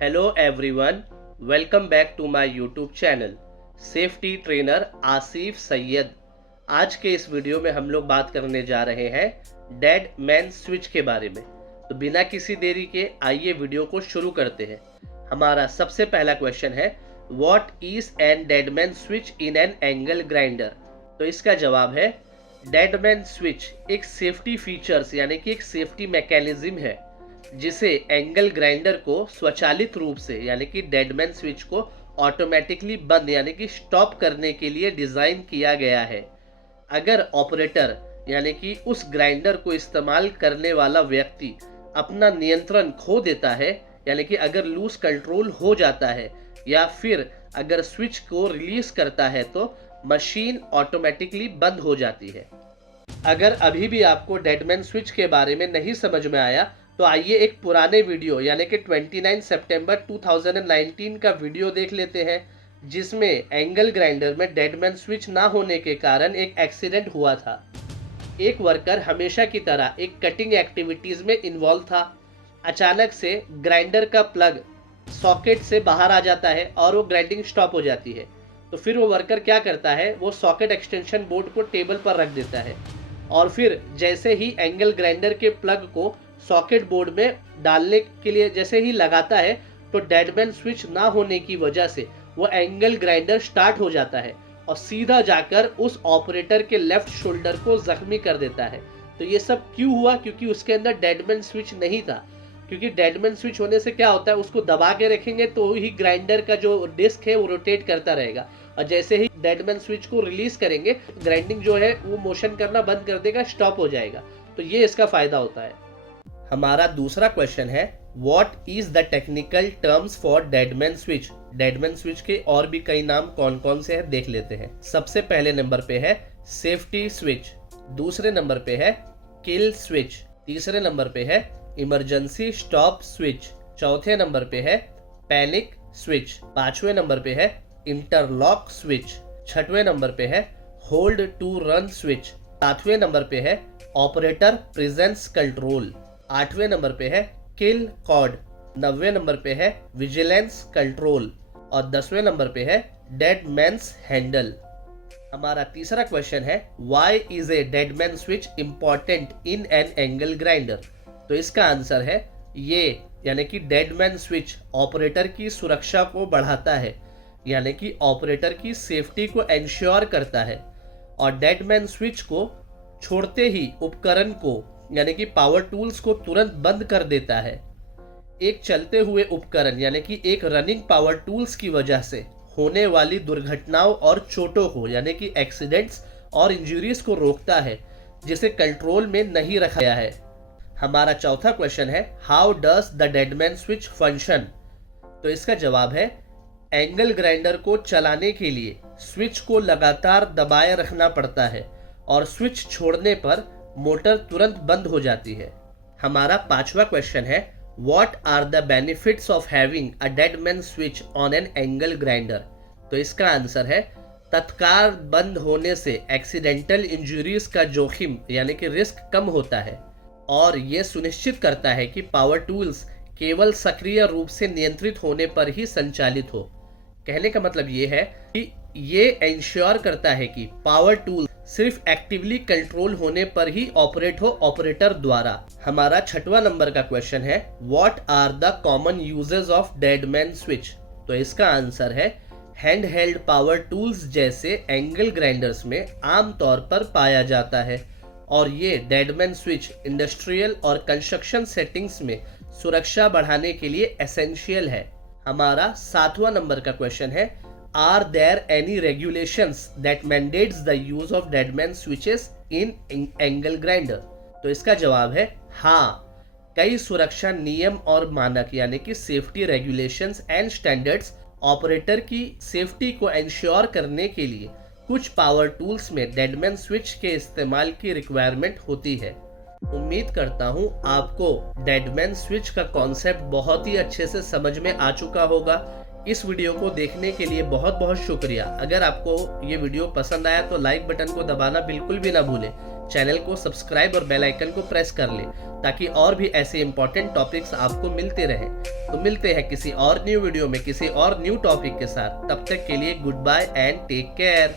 Hello everyone, welcome back to my YouTube channel safety trainer Asif Syed. आज के इस video में हम लोग बात करने जा रहे हैं डेड मैन स्विच के बारे में। तो बिना किसी देरी के आइए वीडियो को शुरू करते हैं। हमारा सबसे पहला क्वेश्चन है, what is an dead man switch in an angle grinder. तो इसका जवाब है, डेड मैन स्विच एक सेफ्टी फीचर्स यानी कि एक सेफ्टी मैकेनिज्म है जिसे एंगल ग्राइंडर को स्वचालित रूप से यानी कि डेडमैन स्विच को ऑटोमेटिकली बंद यानी कि स्टॉप करने के लिए डिज़ाइन किया गया है। अगर ऑपरेटर यानी कि उस ग्राइंडर को इस्तेमाल करने वाला व्यक्ति अपना नियंत्रण खो देता है यानी कि अगर लूज कंट्रोल हो जाता है या फिर अगर स्विच को रिलीज करता है तो मशीन ऑटोमेटिकली बंद हो जाती है। अगर अभी भी आपको डेडमैन स्विच के बारे में नहीं समझ में आया तो आइए एक पुराने वीडियो यानी कि 29 सितंबर 2019 का वीडियो देख लेते हैं, जिसमें एंगल ग्राइंडर में डेडमैन स्विच ना होने के कारण एक एक्सीडेंट हुआ था। एक वर्कर हमेशा की तरह एक कटिंग एक्टिविटीज़ में इन्वॉल्व था। अचानक से ग्राइंडर का प्लग सॉकेट से बाहर आ जाता है और वो ग्राइंडिंग स्टॉप हो जाती है। तो फिर वो वर्कर क्या करता है, वो सॉकेट एक्सटेंशन बोर्ड को टेबल पर रख देता है और फिर जैसे ही एंगल ग्राइंडर के प्लग को सॉकेट बोर्ड में डालने के लिए जैसे ही लगाता है तो डेडमैन स्विच ना होने की वजह से वो एंगल ग्राइंडर स्टार्ट हो जाता है और सीधा जाकर उस ऑपरेटर के लेफ्ट शोल्डर को जख्मी कर देता है। तो ये सब क्यों हुआ? क्योंकि उसके अंदर डेडमैन स्विच नहीं था। क्योंकि डेडमैन स्विच होने से क्या होता है, उसको दबा के रखेंगे तो ही ग्राइंडर का जो डिस्क है वो रोटेट करता रहेगा और जैसे ही डेडमैन स्विच को रिलीज करेंगे ग्राइंडिंग जो है वो मोशन करना बंद कर देगा, स्टॉप हो जाएगा। तो ये इसका फायदा होता है। हमारा दूसरा क्वेश्चन है, what is the technical terms for dead man switch. Dead man switch के और भी कई नाम कौन कौन से हैं देख लेते हैं। सबसे पहले नंबर पे है सेफ्टी स्विच, दूसरे नंबर पे है किल स्विच, तीसरे नंबर पे है इमरजेंसी स्टॉप स्विच, चौथे नंबर पे है पैनिक स्विच, पांचवें नंबर पे है इंटरलॉक स्विच, छठवें नंबर पे है होल्ड टू रन स्विच, सातवें नंबर पे है ऑपरेटर प्रेजेंस कंट्रोल, आठवें नंबर पे है किल कॉर्ड, नौवें नंबर पे है विजिलेंस कंट्रोल और 10वें नंबर पे है डेड मैन्स हैंडल। हमारा तीसरा क्वेश्चन है, why is a dead man switch important in an angle grinder. तो इसका आंसर है, ये यानी कि डेड मैन स्विच ऑपरेटर की सुरक्षा को बढ़ाता है यानी कि ऑपरेटर की सेफ्टी को एंश्योर करता है और डेड मैन स्विच को छोड़ते ही उपकरण को यानी कि पावर टूल्स को तुरंत बंद कर देता है। एक चलते हुए उपकरण यानी कि एक रनिंग पावर टूल्स की वजह से होने वाली दुर्घटनाओं और चोटों को यानी कि एक्सीडेंट्स और इंजरीज को रोकता है, जिसे कंट्रोल में नहीं रखा गया है। हमारा चौथा क्वेश्चन है, how does the dead man switch function. तो इसका जवाब है, एंगल ग्राइंडर को चलाने के लिए स्विच को लगातार दबाए रखना पड़ता है और स्विच छोड़ने पर मोटर तुरंत बंद हो जाती है। हमारा पांचवा क्वेश्चन है, what are the benefits of having a dead man switch on an angle grinder. तो इसका आंसर है, तत्काल बंद होने से एक्सीडेंटल इंजरीज का जोखिम यानी कि रिस्क कम होता है और यह सुनिश्चित करता है कि पावर टूल्स केवल सक्रिय रूप से नियंत्रित होने पर ही संचालित हो। कहने का मतलब ये है कि ये इंश्योर करता है कि पावर टूल सिर्फ एक्टिवली कंट्रोल होने पर ही ऑपरेट हो ऑपरेटर द्वारा। हमारा छठवां नंबर का क्वेश्चन है, what are the common uses of dead man switch. तो इसका आंसर है, हैंड हेल्ड पावर टूल्स जैसे एंगल ग्राइंडर्स में आमतौर पर पाया जाता है और ये डेडमैन स्विच इंडस्ट्रियल और कंस्ट्रक्शन सेटिंग्स में सुरक्षा बढ़ाने के लिए एसेंशियल है। हमारा सातवां नंबर का क्वेश्चन है, Are there any regulations that mandates the use of deadman switches in angle grinder? तो इसका जवाब है हाँ, कई सुरक्षा नियम और मानक यानी कि safety regulations and standards operator की सेफ्टी को एंश्योर करने के लिए कुछ पावर टूल्स में डेडमैन स्विच के इस्तेमाल की रिक्वायरमेंट होती है। उम्मीद करता हूँ आपको डेडमैन स्विच का कॉन्सेप्ट बहुत ही अच्छे से समझ में आ चुका होगा। इस वीडियो को देखने के लिए बहुत बहुत शुक्रिया। अगर आपको ये वीडियो पसंद आया तो लाइक बटन को दबाना बिल्कुल भी ना भूलें। चैनल को सब्सक्राइब और बेल आइकन को प्रेस कर ले ताकि और भी ऐसे इंपॉर्टेंट टॉपिक्स आपको मिलते रहें। तो मिलते हैं किसी और न्यू वीडियो में किसी और न्यू टॉपिक के साथ। तब तक के लिए good bye and take care.